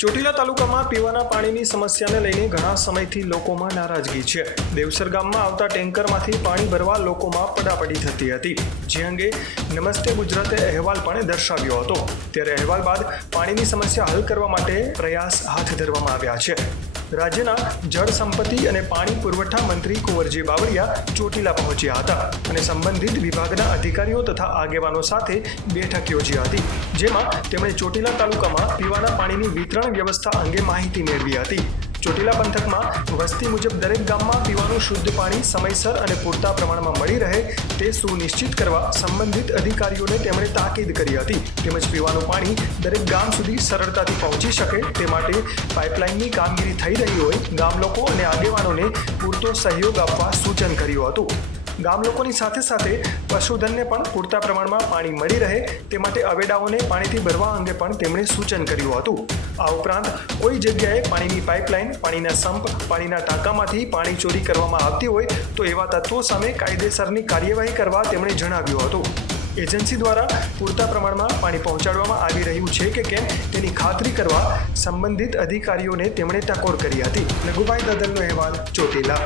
ચોટીલા તાલુકામાં પીવાના પાણીની સમસ્યાને લઈને ઘણા સમયથી લોકોમાં નારાજગી છે. દેવસર ગામમાં આવતા ટેન્કરમાંથી પાણી ભરવા લોકોમાં પડાપડી થતી હતી. જે અંગે નમસ્તે ગુજરાતે અહેવાલ પણ દર્શાવ્યો હતો. ત્યારે અહેવાલ બાદ પાણીની સમસ્યા હલ કરવા માટે પ્રયાસ હાથ ધરવામાં આવ્યા છે. રાજ્યના જળ સંપત્તિ અને પાણી પુરવઠા મંત્રી કુંવરજી બાવળિયા ચોટીલા પહોંચ્યા હતા અને સંબંધિત વિભાગના અધિકારીઓ તથા આગેવાનો સાથે બેઠક યોજી હતી, જેમાં તેમણે ચોટીલા તાલુકામાં પીવાના પાણીની વિતરણ વ્યવસ્થા અંગે માહિતી મેળવી હતી. ચોટીલા પંથકમાં વસ્તી મુજબ દરેક ગામમાં પીવાનું શુદ્ધ પાણી સમયસર અને પૂરતા પ્રમાણમાં મળી રહે તે સુનિશ્ચિત કરવા સંબંધિત અધિકારીઓને તેમણે તાકીદ કરી હતી. તેમજ પીવાનું પાણી દરેક ગામ સુધી સરળતાથી પહોંચી શકે તે માટે પાઇપલાઇનની કામગીરી થઈ રહી હોય ગામ લોકો અને આગેવાનોને પૂરતો સહયોગ આપવા સૂચન કર્યું હતું. ગામ લોકોની સાથે સાથે પશુધનને પણ પૂરતા પ્રમાણમાં પાણી મળી રહે તે માટે અવેડાઓને પાણીથી ભરવા અંગે પણ તેમણે સૂચન કર્યું હતું. આ ઉપરાંત કોઈ જગ્યાએ પાણીની પાઇપલાઇન, પાણીના સંપ, પાણીના ટાંકામાંથી પાણી ચોરી કરવામાં આવતી હોય તો એવા તત્વો સામે કાયદેસરની કાર્યવાહી કરવા તેમણે જણાવ્યું હતું. એજન્સી દ્વારા પૂરતા પ્રમાણમાં પાણી પહોંચાડવામાં આવી રહ્યું છે કે કેમ તેની ખાતરી કરવા સંબંધિત અધિકારીઓને તેમણે ટકોર કરી હતી. લઘુભાઈ દદલનો અહેવાલ ચોટીલા.